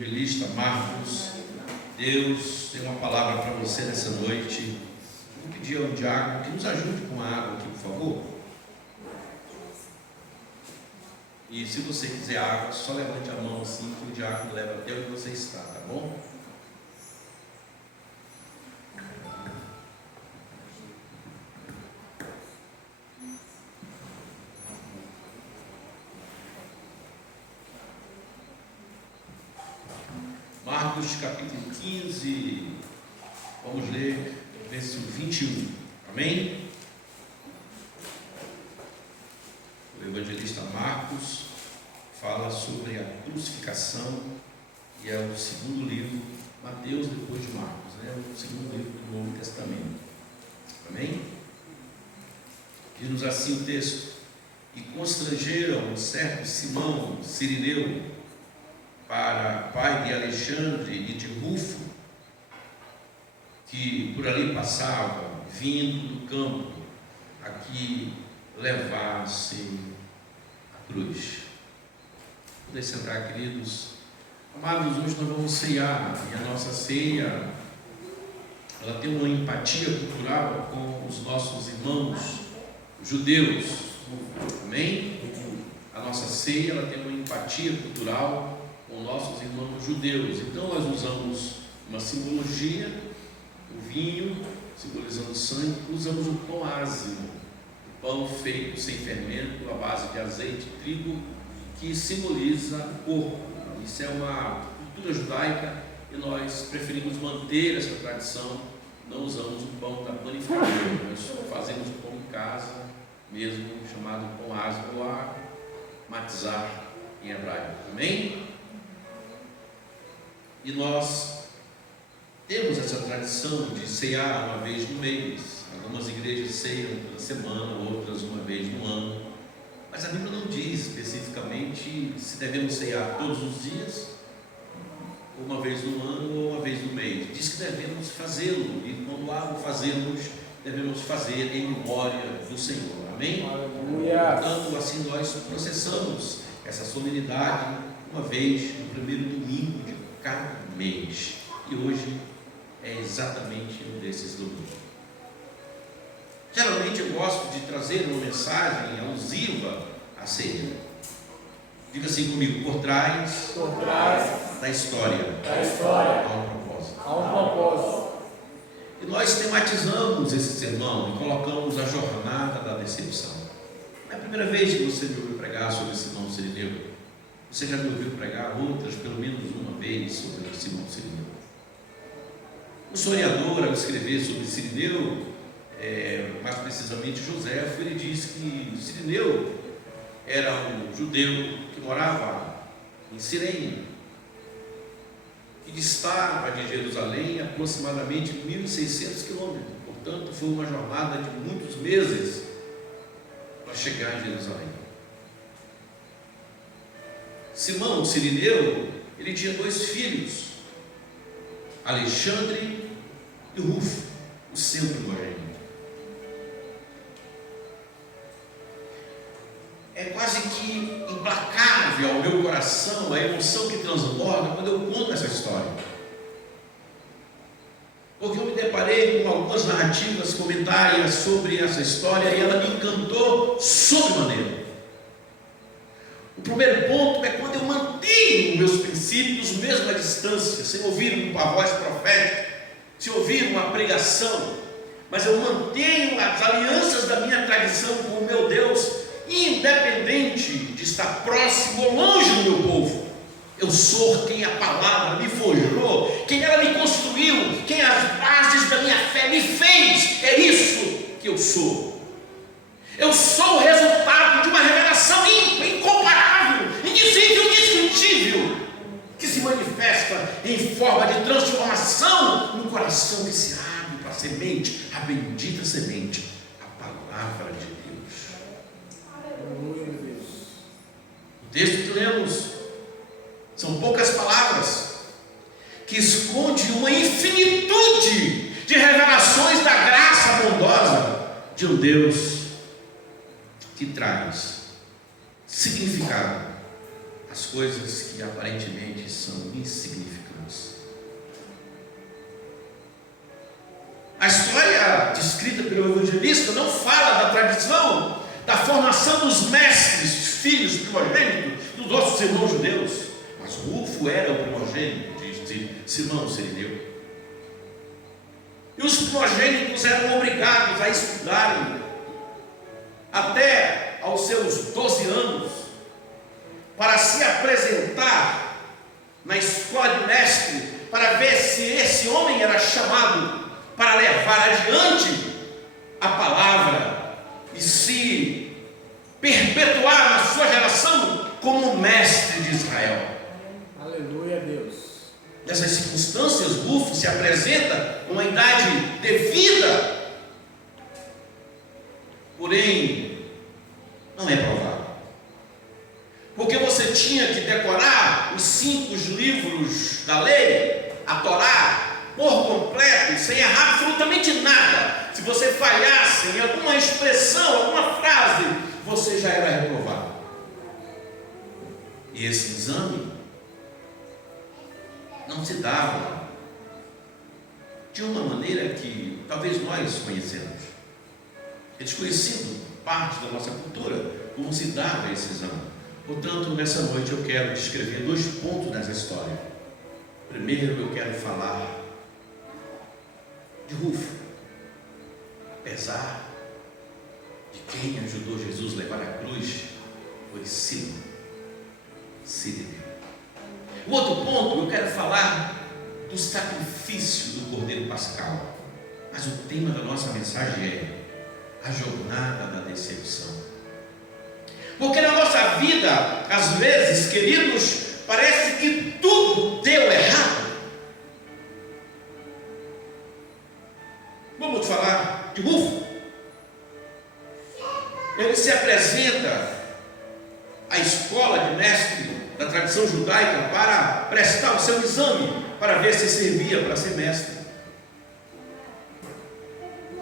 Evangelista Marcos, Deus tem uma palavra para você nessa noite. Vou pedir ao diácono que nos ajude com a água aqui, por favor. E se você quiser água, só levante a mão assim que o diácono leva até onde você está, tá bom? Marcos capítulo 15, vamos ler versículo 21, amém? O evangelista Marcos fala sobre a crucificação e é o segundo livro, Mateus depois de Marcos, né? O segundo livro do Novo Testamento, amém? Diz-nos assim o texto: e constrangeram um certo Simão Cirineu, pai de Alexandre e de Rufo, que por ali passava, vindo do campo, a que levassem a cruz. Podem sentar, queridos. Amados, hoje nós vamos ceiar, e a nossa ceia, ela tem uma empatia cultural com os nossos irmãos judeus, amém? A nossa ceia, ela tem uma empatia cultural com nossos irmãos judeus. Então nós usamos uma simbologia, o vinho simbolizando o sangue, usamos o pão ázimo, o pão feito sem fermento, à base de azeite e trigo, que simboliza o corpo. Isso é uma cultura judaica e nós preferimos manter essa tradição. Não usamos o pão da panificadora, nós fazemos o pão em casa mesmo, chamado pão ázimo, ou matzah em hebraico, amém? E nós temos essa tradição de ceiar uma vez no mês. Algumas igrejas ceiam toda semana, outras uma vez no ano. Mas a Bíblia não diz especificamente se devemos ceiar todos os dias, ou uma vez no ano, ou uma vez no mês. Diz que devemos fazê-lo, e quando há o fazê-los, devemos fazer em memória do Senhor. Amém? Portanto, assim nós processamos essa solenidade uma vez no primeiro domingo de cada mês, e hoje é exatamente um desses domingos. Geralmente eu gosto de trazer uma mensagem alusiva à ceia. Diga assim comigo: por trás da história há um propósito. E nós tematizamos esse sermão e colocamos a jornada da decepção. Não é a primeira vez que você me ouviu pregar sobre Simão Cirineu. Você já me ouviu pregar outras, pelo menos uma vez, sobre Simão Cirineu. O historiador, ao escrever sobre Cirineu, mais precisamente Joséfo, ele diz que Cirineu era um judeu que morava em Cirene, que distava de Jerusalém aproximadamente 1.600 quilômetros. Portanto, foi uma jornada de muitos meses para chegar em Jerusalém. Simão Cirineu, ele tinha 2 filhos, Alexandre e Rufo, o centro-primogênito. É quase que implacável ao meu coração a emoção que transborda quando eu conto essa história, porque eu me deparei com algumas narrativas comentárias sobre essa história e ela me encantou sobremaneira. O primeiro ponto é quando eu mantenho meus princípios mesmo à distância, sem ouvir uma voz profética, sem ouvir uma pregação, mas eu mantenho as alianças da minha tradição com o meu Deus, independente de estar próximo ou longe do meu povo. Eu sou quem a palavra me forjou, quem ela me construiu, quem as bases da minha fé me fez. É isso que eu sou. Eu sou o resultado de uma revelação ímpar, incomparável, indizível, indescritível, que se manifesta em forma de transformação no coração que se abre para a semente, a bendita semente, a palavra de Deus. O texto que lemos são poucas palavras que esconde uma infinitude de revelações da graça bondosa de um Deus que traz significado às coisas que aparentemente são insignificantes. revista não fala da tradição da formação dos mestres, filhos primogênitos dos nossos irmãos judeus, mas Rufo era o primogênito de Simão Sirineu. E os primogênitos eram obrigados a estudarem até aos seus 12 anos para se apresentar na escola de mestre, para ver se esse homem era chamado para levar adiante a palavra e se perpetuar na sua geração como mestre de Israel. Aleluia a Deus. Nessas circunstâncias, Rufo se apresenta com uma idade devida, porém não é provável, porque você tinha que decorar os 5 livros da lei, a Torá, por completo, sem errar absolutamente nada. Se você falhasse em alguma expressão, alguma frase, você já era reprovado. E esse exame não se dava de uma maneira que talvez nós conhecemos. É desconhecido parte da nossa cultura como se dava esse exame. Portanto, nessa noite eu quero descrever 2 pontos nessa história. Primeiro, eu quero falar de Rufo, apesar de quem ajudou Jesus a levar a cruz foi Simão Sirineu. O outro ponto, eu quero falar do sacrifício do Cordeiro Pascal, mas o tema da nossa mensagem é a jornada da decepção. Porque na nossa vida, às vezes, queridos, parece que tudo deu errado. Vamos falar de Rufo. Ele se apresenta à escola de mestre da tradição judaica para prestar o seu exame, para ver se servia para ser mestre.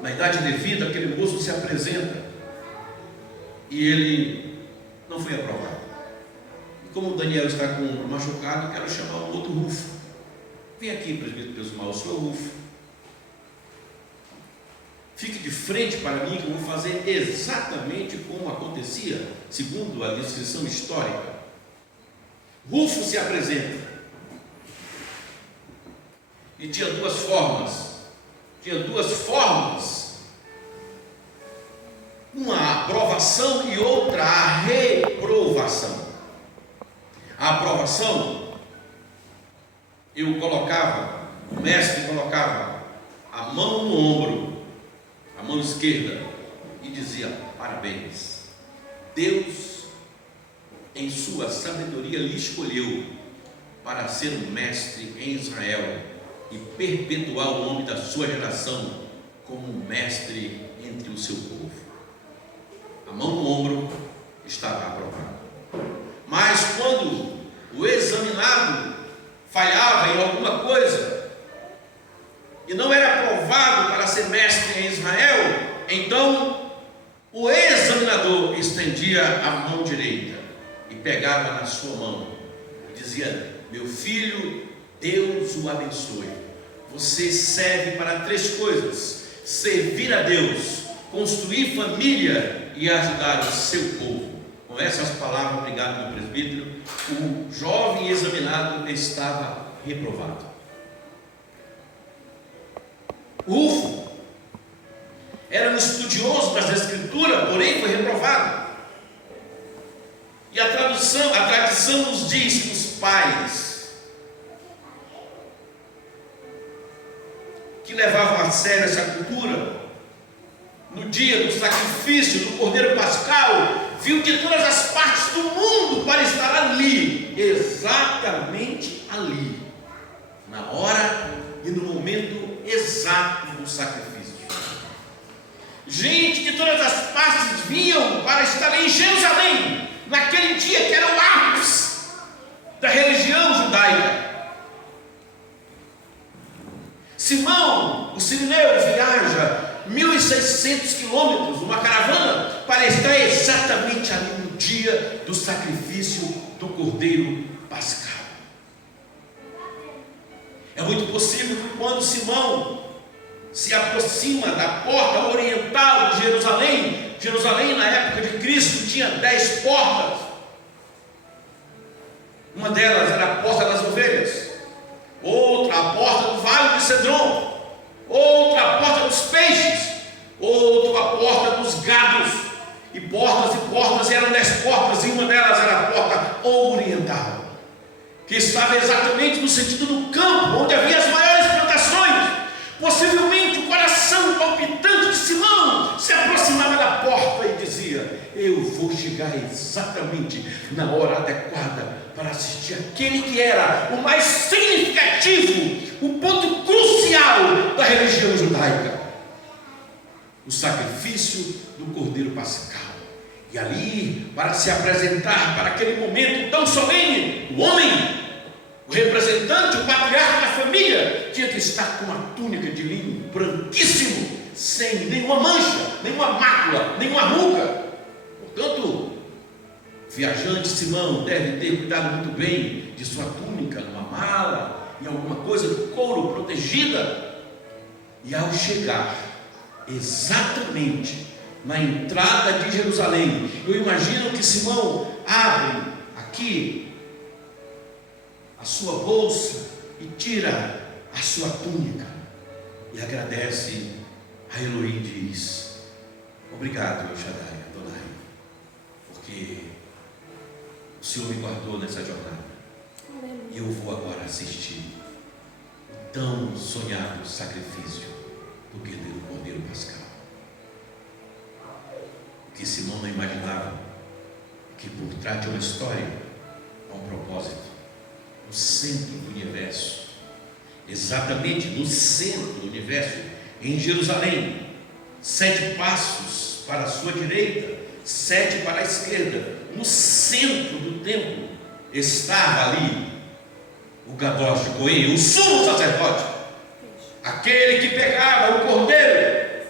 Na idade devida, aquele moço se apresenta e ele não foi aprovado. E como o Daniel está com o ombro machucado, quero chamar um outro Rufo. Vem aqui, presbítero Pessoal, o senhor Rufo. Fique de frente para mim, que eu vou fazer exatamente como acontecia, segundo a descrição histórica. Rufo se apresenta e tinha 2 formas. Uma aprovação e outra a reprovação. A aprovação, o mestre colocava a mão no ombro, a mão esquerda, e dizia: parabéns, Deus em sua sabedoria lhe escolheu para ser um mestre em Israel e perpetuar o nome da sua geração como mestre entre o seu povo. A mão no ombro estava aprovada. Mas quando o examinado falhava em alguma coisa e não era aprovado para ser mestre em Israel, então o examinador estendia a mão direita e pegava na sua mão e dizia: meu filho, Deus o abençoe. Você serve para 3 coisas: servir a Deus, construir família e ajudar o seu povo. Com essas palavras, obrigado meu presbítero, o jovem examinado estava reprovado. Rufo era um estudioso das Escrituras, porém foi reprovado. E a tradição nos diz que os pais que levavam a sério essa cultura, no dia do sacrifício do Cordeiro Pascal, viu de todas as partes do mundo para estar ali, exatamente ali, na hora e no momento exato do sacrifício. Gente de todas as partes vinham para estar em Jerusalém, naquele dia que era o ápice da religião judaica. Simão, o Sirineu, viaja 1.600 quilômetros, uma caravana, para estar exatamente ali no dia do sacrifício do Cordeiro Pascal. É muito possível que quando Simão se aproxima da porta oriental de Jerusalém. Jerusalém, na época de Cristo, tinha 10 portas. Uma delas era a porta das ovelhas, outra a porta do vale de Cedron, outra a porta dos peixes, outra a porta dos gados, e portas, eram 10 portas, e uma delas era a porta oriental, que estava exatamente no sentido do campo, onde havia as maiores plantações. Possivelmente o coração palpitante de Simão se aproximava da porta e dizia: eu vou chegar exatamente na hora adequada para assistir aquele que era o mais significativo, o ponto crucial da religião judaica, o sacrifício do Cordeiro Pascal. E ali, para se apresentar para aquele momento tão solene, o homem, o representante, o patriarca da família, tinha que estar com uma túnica de linho branquíssimo, sem nenhuma mancha, nenhuma mácula, nenhuma ruga. Portanto, o viajante Simão deve ter cuidado muito bem de sua túnica, numa mala, em alguma coisa de couro protegida. E ao chegar exatamente na entrada de Jerusalém, eu imagino que Simão abre aqui a sua bolsa e tira a sua túnica e agradece a Elohim e diz: obrigado, El Shaddai, Adonai, porque o Senhor me guardou nessa jornada e eu vou agora assistir o tão sonhado sacrifício do Cordeiro Pascal. O que Simão não imaginava é que por trás de uma história há um propósito. No centro do universo, exatamente no centro do universo, em Jerusalém, 7 passos para a sua direita, 7 para a esquerda, no centro do templo, estava ali o Gadol de Cohen, o sumo sacerdote, aquele que pegava o cordeiro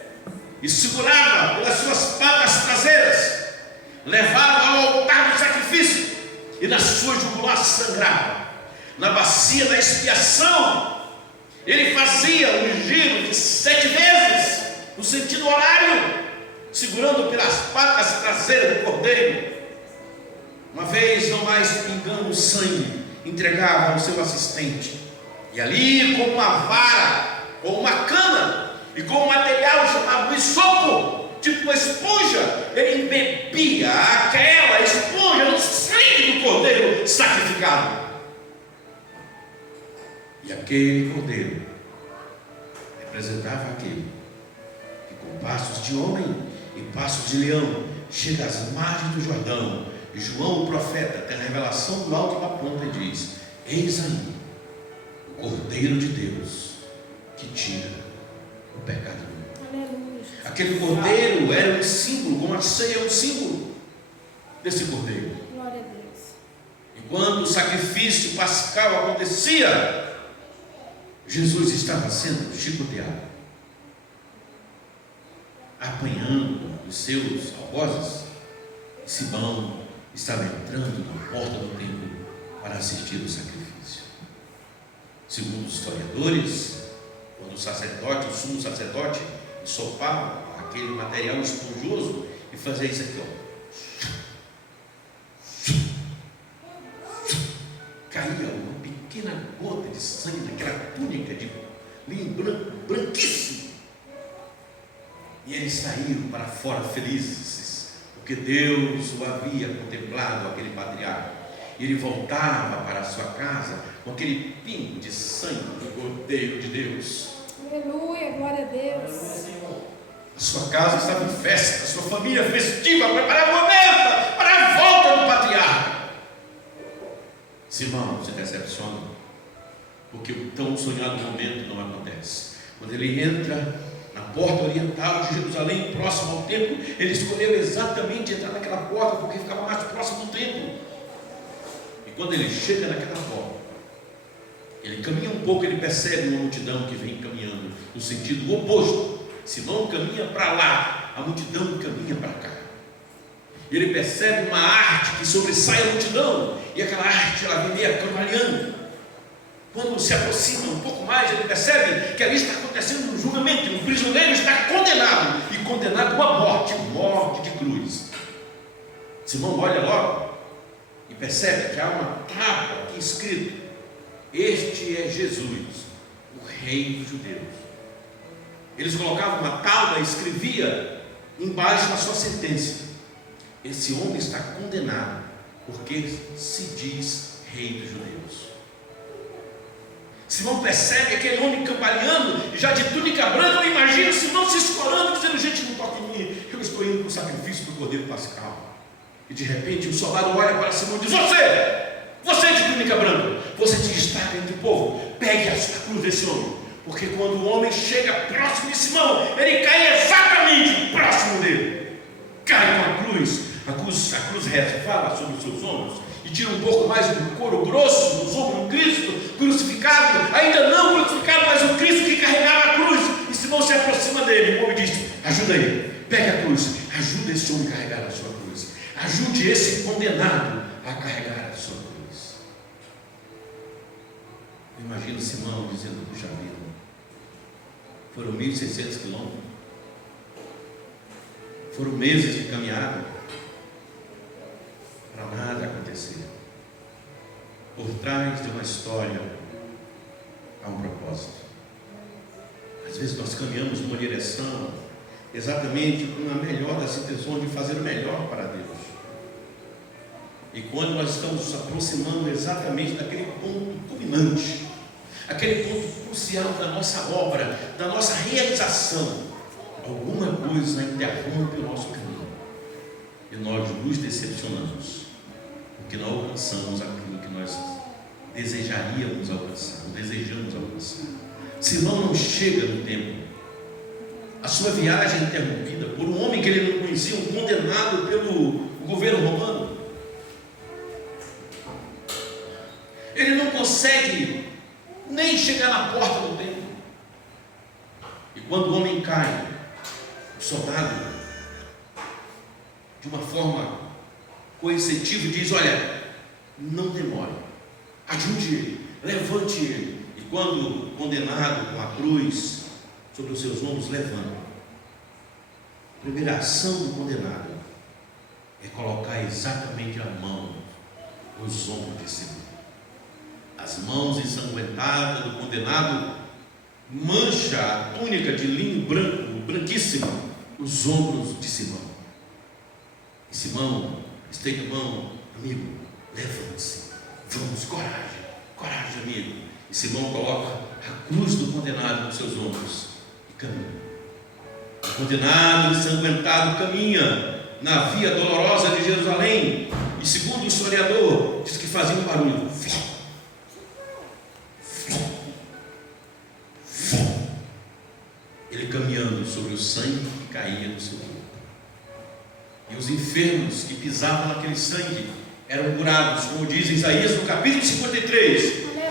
e segurava pelas suas patas traseiras, levava ao altar do sacrifício e na sua jugular sangrava. Na bacia da expiação, ele fazia um giro de 7 vezes, no sentido horário, segurando pelas patas traseiras do cordeiro. Uma vez, não mais pingando sangue, entregava ao seu assistente. E ali, com uma vara, com uma cana e com um material chamado isopo, tipo uma esponja, ele embebia aquela esponja no sangue do cordeiro sacrificado. E aquele cordeiro representava aquele que, com passos de homem e passos de leão, chega às margens do Jordão. E João, o profeta, tem a revelação do alto da ponta e diz: eis aí o Cordeiro de Deus que tira o pecado do mundo. Aquele cordeiro era um símbolo, como a ceia é um símbolo desse cordeiro. Glória a Deus. E quando o sacrifício pascal acontecia, Jesus estava sendo chicoteado, apanhando os seus algozes. Simão estava entrando na porta do templo para assistir o sacrifício. Segundo os historiadores, quando o sumo sacerdote ensopava aquele material esponjoso e fazia isso aqui, caía uma pequena gota de sangue naquela túnica de linho branco, branquíssimo, e eles saíram para fora felizes, porque Deus o havia contemplado, aquele patriarca. E ele voltava para a sua casa com aquele pingo de sangue do Cordeiro de Deus. Aleluia, glória a Deus. A sua casa estava em festa, a sua família festiva, preparava uma mesa para a volta do patriarca. Simão se decepciona, porque o tão sonhado momento não acontece. Quando ele entra na porta oriental de Jerusalém, próximo ao templo, ele escolheu exatamente entrar naquela porta, porque ficava mais próximo do templo. E quando ele chega naquela porta, ele caminha um pouco, ele percebe uma multidão que vem caminhando no sentido oposto. Simão caminha para lá, a multidão caminha para cá. E ele percebe uma arte que sobressai a multidão, e aquela arte ela vem meio cambaleando. Quando se aproxima um pouco mais, ele percebe que ali está acontecendo um julgamento, um prisioneiro está condenado, e condenado à morte, morte de cruz. Simão olha logo e percebe que há uma tábua aqui escrito: este é Jesus, o Rei dos Judeus. Eles colocavam uma tábua e escrevia embaixo a sua sentença: esse homem está condenado porque se diz Rei dos Judeus. Simão percebe aquele homem cambaleando, já de túnica branca. Eu imagino Simão se escorando, dizendo: gente, não toque em mim, eu estou indo para o sacrifício do Cordeiro Pascal. E de repente o soldado olha para Simão e diz: você de túnica branca, você se destaca entre o povo, pegue a cruz desse homem. Porque quando o homem chega próximo de Simão, ele cai exatamente próximo dele, cai com a cruz reta, fala sobre os seus ombros, e tira um pouco mais do couro grosso dos ombros do Cristo crucificado, ainda não crucificado, mas o Cristo que carregava a cruz. E Simão se aproxima dele, o homem diz: ajuda ele, pega a cruz, ajuda esse homem a carregar a sua cruz, ajude esse condenado a carregar a sua cruz. Eu imagino Simão dizendo: puxa vida, foram 1.600 quilômetros, foram meses de caminhada para nada acontecer. Por trás de uma história há um propósito. Às vezes nós caminhamos numa direção exatamente com a melhor das intenções de fazer o melhor para Deus. E quando nós estamos nos aproximando exatamente daquele ponto culminante, aquele ponto crucial da nossa obra, da nossa realização, alguma coisa interrompe o nosso caminho e nós nos decepcionamos, porque não alcançamos aquilo que nós desejaríamos alcançar, ou desejamos alcançar. Simão não chega no templo. A sua viagem é interrompida por um homem que ele não conhecia, um condenado pelo governo romano. Ele não consegue nem chegar na porta do templo. E quando o homem cai, o soldado, de uma forma coercitiva, diz: olha, não demore, ajude ele, levante ele. E quando condenado com a cruz sobre os seus ombros, levanta. A primeira ação do condenado é colocar exatamente a mão nos ombros de Simão. As mãos ensanguentadas do condenado mancha a túnica de linho branco, branquíssimo, os ombros de Simão. E Simão estende a mão: amigo, levante-se, vamos, coragem, amigo. E Simão coloca a cruz do condenado nos seus ombros e caminha. O condenado ensanguentado caminha na via dolorosa de Jerusalém, e segundo o historiador, diz que fazia um barulho: ele caminhando sobre o sangue que caía do seu corpo. E os enfermos que pisavam naquele sangue eram curados, como diz Isaías no capítulo 53.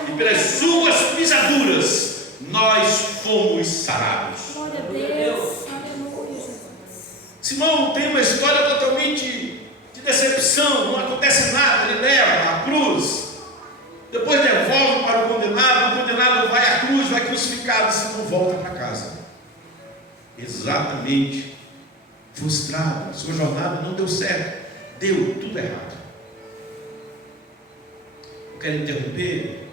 E pelas suas pisaduras nós fomos sarados. Glória a Deus. Aleluia. Simão tem uma história totalmente de decepção. Não acontece nada, ele leva a cruz, depois devolve para o condenado vai à cruz, vai crucificado, Simão volta para casa exatamente frustrado. A sua jornada não deu certo, deu tudo errado. Eu quero interromper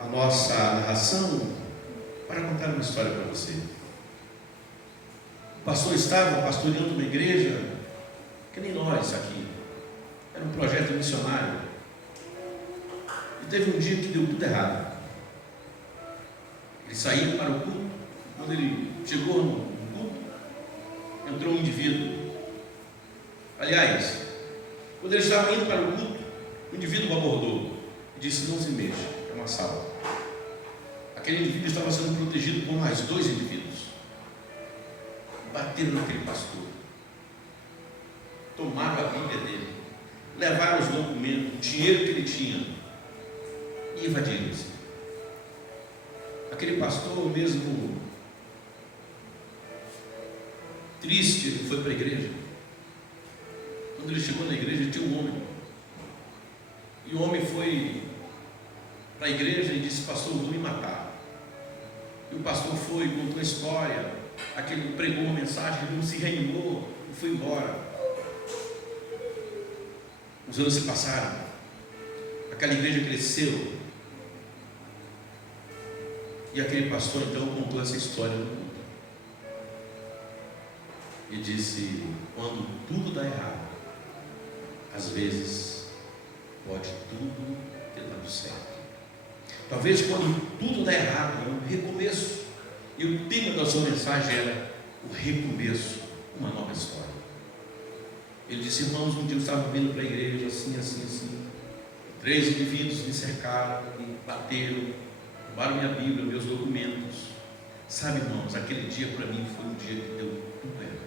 a nossa narração para contar uma história para você. O pastor estava pastoreando uma igreja que nem nós aqui, era um projeto missionário, e teve um dia que deu tudo errado. Ele saiu para o culto. Quando ele chegou no culto, entrou um indivíduo. Aliás, quando ele estava indo para o culto, o indivíduo o abordou e disse: não se mexa, é uma sala. Aquele indivíduo estava sendo protegido por mais 2 indivíduos. Bateram naquele pastor, tomaram a Bíblia dele, levaram os documentos, o dinheiro que ele tinha e invadiram-se. Aquele pastor, mesmo triste, ele foi para a igreja. Quando ele chegou na igreja, tinha um homem. E o homem foi para a igreja e disse: pastor, vou me matar. E o pastor foi, contou a história, aquele pregou uma mensagem, ele não se reanimou e foi embora. Os anos se passaram, aquela igreja cresceu, e aquele pastor então contou essa história no mundo e disse: quando tudo dá errado, às vezes pode tudo ter dado certo. Talvez quando tudo dá errado, é um recomeço. E o tema da sua mensagem era o recomeço, uma nova história. Ele disse: irmãos, um dia eu estava vindo para a igreja assim, assim, assim. 3 indivíduos me cercaram, me bateram, roubaram minha Bíblia, meus documentos. Sabe, irmãos, aquele dia para mim foi um dia que deu tudo errado.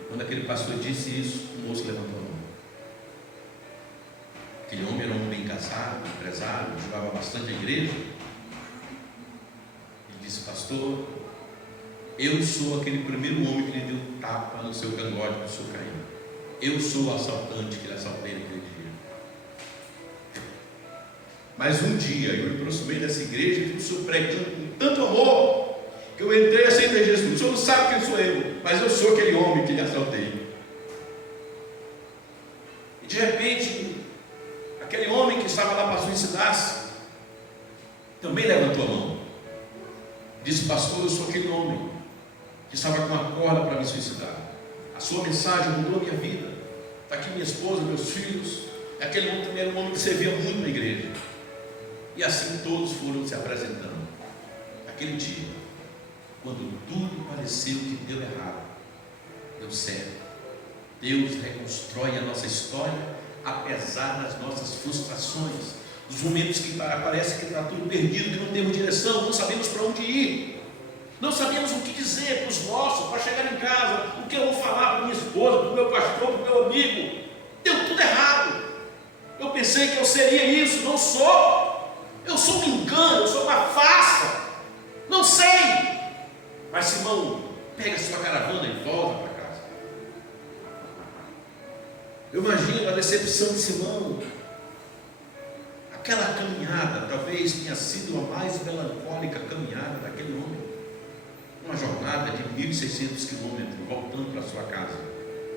E quando aquele pastor disse isso, o moço levantou a mão. Aquele homem era um homem bem casado, empresário, ajudava bastante a igreja. Ele disse: pastor, eu sou aquele primeiro homem que lhe deu tapa no seu cangote para o senhor cair. Eu sou o assaltante que lhe assaltei naquele dia. Mas um dia eu me aproximei dessa igreja e vi o senhor pregando com tanto amor que eu entrei e aceitei Jesus. O senhor não sabe quem sou eu, mas eu sou aquele homem que lhe assaltei. E de repente, aquele homem que estava lá para suicidar-se também levantou a mão. Disse: pastor, eu sou aquele homem que estava com uma corda para me suicidar. A sua mensagem mudou a minha vida. Está aqui minha esposa, meus filhos. Aquele homem também era um homem que servia muito na igreja. E assim todos foram se apresentando. Aquele dia, quando tudo pareceu que deu errado, deu certo. Deus reconstrói a nossa história, apesar das nossas frustrações, dos momentos que parece que está tudo perdido, que não temos direção, não sabemos para onde ir, não sabemos o que dizer para os nossos, para chegar em casa, o que eu vou falar para minha esposa, para o meu pastor, para o meu amigo. Deu tudo errado. Eu pensei que eu seria isso, não sou. Eu sou um engano, eu sou uma farsa, não sei. Mas Simão pega a sua caravana e volta para casa. Eu imagino a decepção de Simão. Aquela caminhada talvez tenha sido a mais melancólica caminhada daquele homem. Uma jornada de 1.600 quilômetros voltando para sua casa,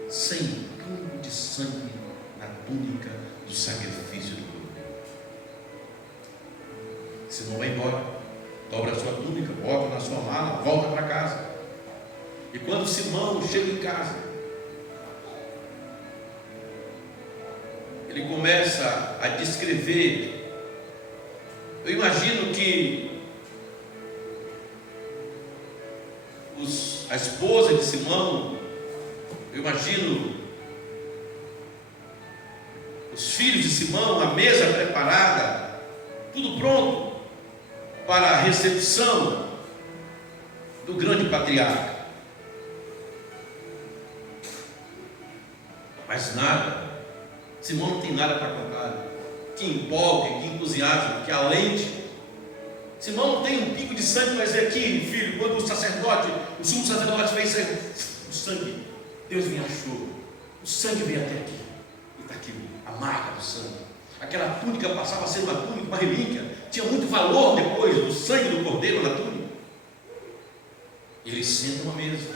sem um pingo de sangue na túnica do sacrifício do cordeiro. Simão vai embora, dobra a sua túnica, bota na sua mala, volta para casa. E quando Simão chega em casa, ele começa a descrever. Eu imagino que a esposa de Simão, eu imagino os filhos de Simão, a mesa preparada, tudo pronto para a recepção do grande patriarca. Mas nada, Simão não tem nada para contar, que empolgue, que entusiasme, que alente. Simão não tem um pingo de sangue, mas é aqui, filho, quando o sumo sacerdote fez o sangue, Deus me achou, o sangue veio até aqui, e está aqui a marca do sangue. Aquela túnica passava a ser uma túnica, uma relíquia, tinha muito valor depois do sangue do cordeiro na túnica. E eles sentam à mesa,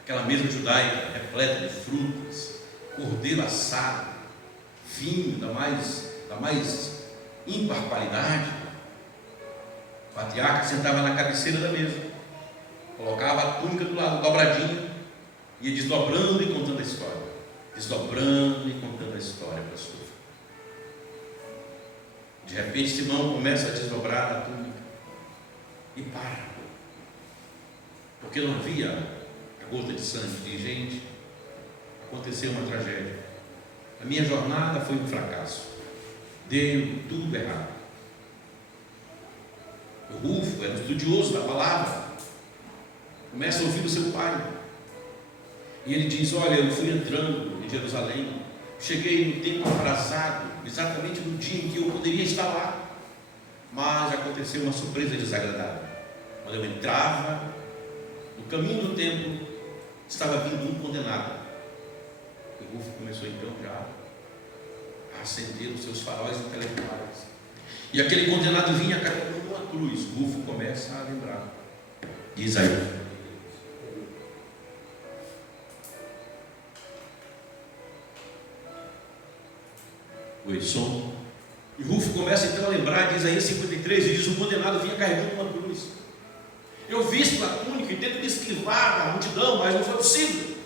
aquela mesa judaica, repleta de frutas, cordeiro assado, vinho da mais ímpar qualidade. O patriarca sentava na cabeceira da mesa, colocava a túnica do lado, dobradinha, ia desdobrando e contando a história, desdobrando e contando a história, pastor. De repente Simão começa a desdobrar a túnica e para, porque não havia a gota de sangue. Diz: gente, aconteceu uma tragédia, a minha jornada foi um fracasso, deu tudo errado. O Rufo era um estudioso da palavra, começa a ouvir o seu pai, e ele diz: olha, eu fui entrando em Jerusalém, cheguei no templo atrasado, exatamente no dia em que eu poderia estar lá, mas aconteceu uma surpresa desagradável. Quando eu entrava no caminho do templo, estava vindo um condenado. O Rufo começou então já a acender os seus faróis intelectuais. E aquele condenado vinha carregando uma cruz. Rufo começa a lembrar. Diz aí. Oi, som. E Rufo começa então a lembrar de Isaías 53, e diz: o condenado vinha carregando uma cruz. Eu visto a túnica e tento me esquivar da multidão, mas não foi possível.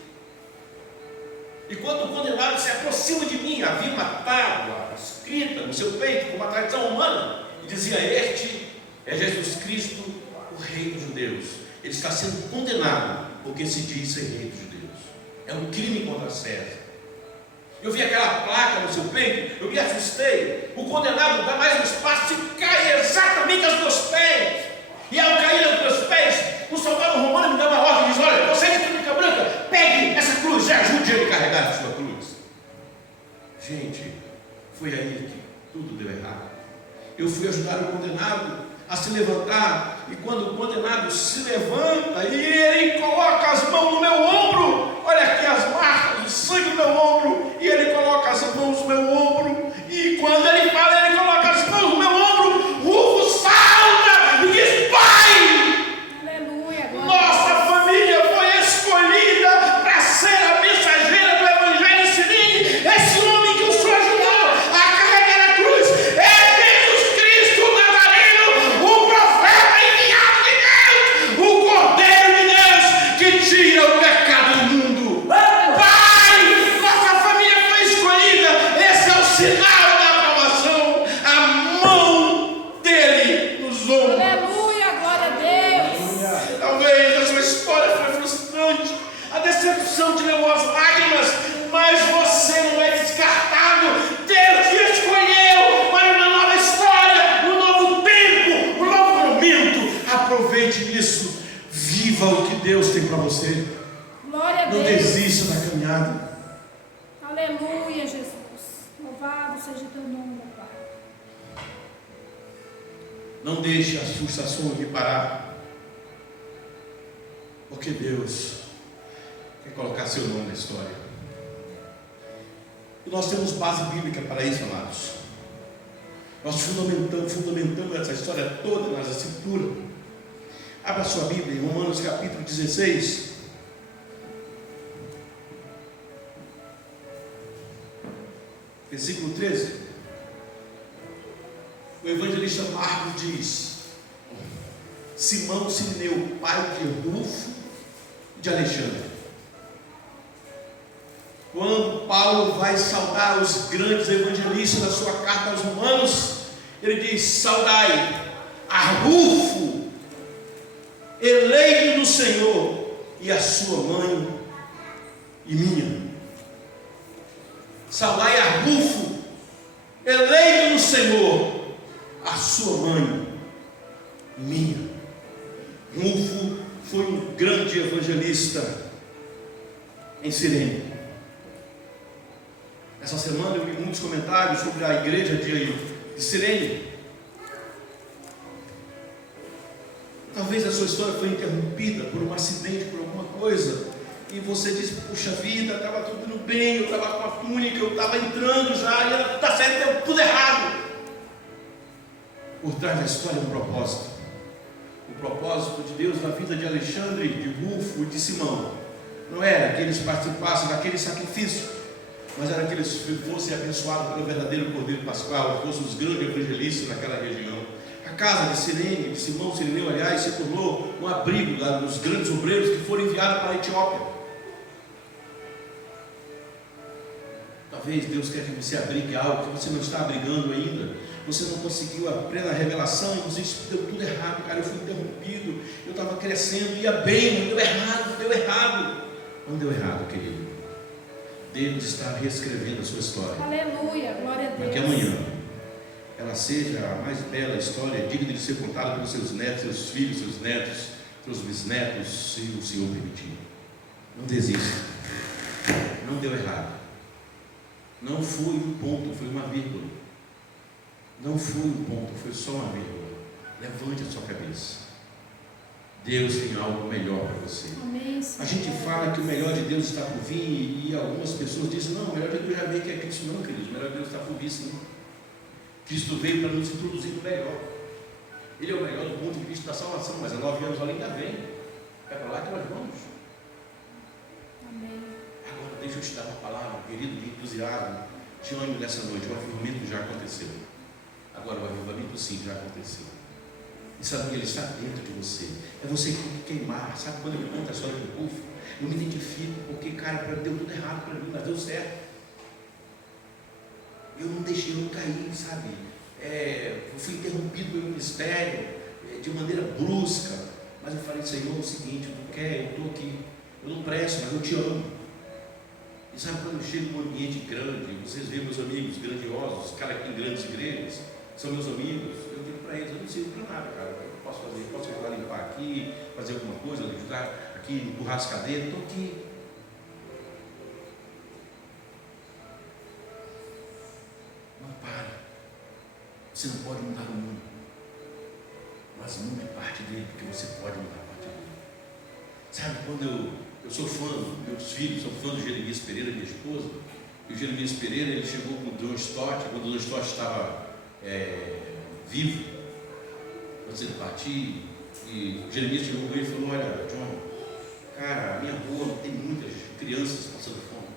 E quando o condenado se aproxima de mim, havia uma tábua escrita no seu peito, com uma tradição humana, e dizia: este é Jesus Cristo, o Rei dos Judeus. Ele está sendo condenado porque se diz ser Rei dos Judeus. É um crime contra César. Eu vi aquela placa no seu peito, eu me assustei. O condenado dá mais um espaço e cai exatamente aos meus pés. E ao cair aos meus pés, o soldado romano me dá uma ordem e diz: olha, você de túnica branca, pegue essa cruz e ajude ele a carregar a sua cruz. Gente, foi aí que tudo deu errado. Eu fui ajudar o condenado a se levantar, e quando o condenado se levanta e ele coloca as mãos no meu ombro, olha aqui as marcas, o sangue no meu ombro, e ele coloca as mãos no meu ombro, e quando ele fala, ele coloca as mãos no meu ombro, Rufo salta e diz: pai! Aleluia. Nossa família foi escolhida para ser a mensageira do Evangelho em Cirene. Esse homem que o Senhor ajudou a carregar a cruz é Jesus Cristo Nazareno, o profeta enviado de Deus, o Cordeiro de Deus que tira o pecado do mundo. Pai, nossa família foi escolhida. Esse é o sinal da aprovação, a mão dele nos ombros. Aleluia, glória a Deus. Talvez a sua história foi frustrante, a decepção te levou às lágrimas, mas você não é descartado. Deus te escolheu para uma nova história, um novo tempo, um novo momento. Aproveite isso, viva o que Deus tem para você. Glória a Não Deus. desista da caminhada. Aleluia, Jesus. Louvado seja o teu nome, meu Pai. Não deixe as frustrações lhe parar, porque Deus quer colocar seu nome na história. E nós temos base bíblica para isso, amados. Nós fundamentamos essa história toda nas Escrituras. Abra sua Bíblia em Romanos capítulo 16. Versículo 13. O evangelista Marcos diz: Simão Cirineu, pai de Rufo e de Alexandre. Quando Paulo vai saudar os grandes evangelistas da sua carta aos Romanos, ele diz: saudai a Rufo, eleito do Senhor, e a sua mãe e minha. Saudai a Rufo, eleito do Senhor, a sua mãe e minha. Rufo foi um grande evangelista em Cirene. Essa semana eu vi muitos comentários sobre a igreja de Cirene. Talvez a sua história foi interrompida por um acidente, por alguma coisa, e você disse: puxa vida, estava tudo indo bem, eu estava com a túnica, eu estava entrando já, e está certo, deu tudo errado. Por trás da história é um propósito. O propósito de Deus na vida de Alexandre, de Rufo e de Simão não era que eles participassem daquele sacrifício, mas era que eles fossem abençoados pelo verdadeiro Cordeiro Pascual, fossem os grandes evangelistas naquela região. A casa de Cirene, de Simão Cirineu, aliás, se tornou um abrigo dos grandes obreiros que foram enviados para a Etiópia. Talvez Deus quer que você abrigue algo que você não está abrigando ainda. Você não conseguiu a plena revelação, e você disse: deu tudo errado, cara, eu fui interrompido, eu estava crescendo, ia bem, mas deu errado, deu errado. Não deu errado, querido. Deus está reescrevendo a sua história. Aleluia, glória a Deus. Para que amanhã ela seja a mais bela história, digna de ser contada pelos seus netos, seus filhos, seus netos, seus bisnetos, se o Senhor permitir. Não desista. Não deu errado. Não foi um ponto, foi uma vírgula. Não foi um ponto, foi só uma vírgula. Levante a sua cabeça. Deus tem algo melhor para você. Amém, A Senhor. gente fala que o melhor de Deus está por vir e algumas pessoas dizem, não, o melhor de Deus já veio, que é Cristo. Não, queridos, o melhor de Deus está por vir, sim. Cristo veio para nos introduzir no melhor. Ele é o melhor do ponto de vista da salvação, mas há 9 anos além ainda vem. É para lá que nós vamos. Amém. Agora deixa eu te dar uma palavra, querido, de entusiasmo, de ânimo nessa noite. O avivamento já aconteceu. Agora o avivamento sim já aconteceu. E sabe que ele está dentro de você. É você que tem que queimar. Sabe quando eu conto a história do Rufo? Eu me identifico porque, cara, deu tudo errado para mim, mas deu certo. Eu não deixei, eu não caí, sabe? Eu fui interrompido pelo ministério de maneira brusca. Mas eu falei, Senhor, é o seguinte, tu quer, eu estou aqui. Eu não presto, mas eu te amo. E sabe quando eu chego num ambiente grande, vocês veem meus amigos grandiosos, os caras aqui em grandes igrejas, são meus amigos, eu digo para eles, eu não sirvo para nada, cara. Eu posso fazer, posso ir lá limpar aqui, fazer alguma coisa, ajudar aqui, empurrar as cadeiras, estou aqui. Não pare. Você não pode mudar o mundo, mas mude parte dele, porque você pode mudar parte dele. Sabe, quando eu sou fã, meus filhos são fãs do Jeremias Pereira, minha esposa, e o Jeremias Pereira, ele chegou com o John Stott, quando o John Stott estava vivo, antes de partir, e o Jeremias chegou com ele e falou, olha, John, cara, a minha rua tem muitas crianças passando fome.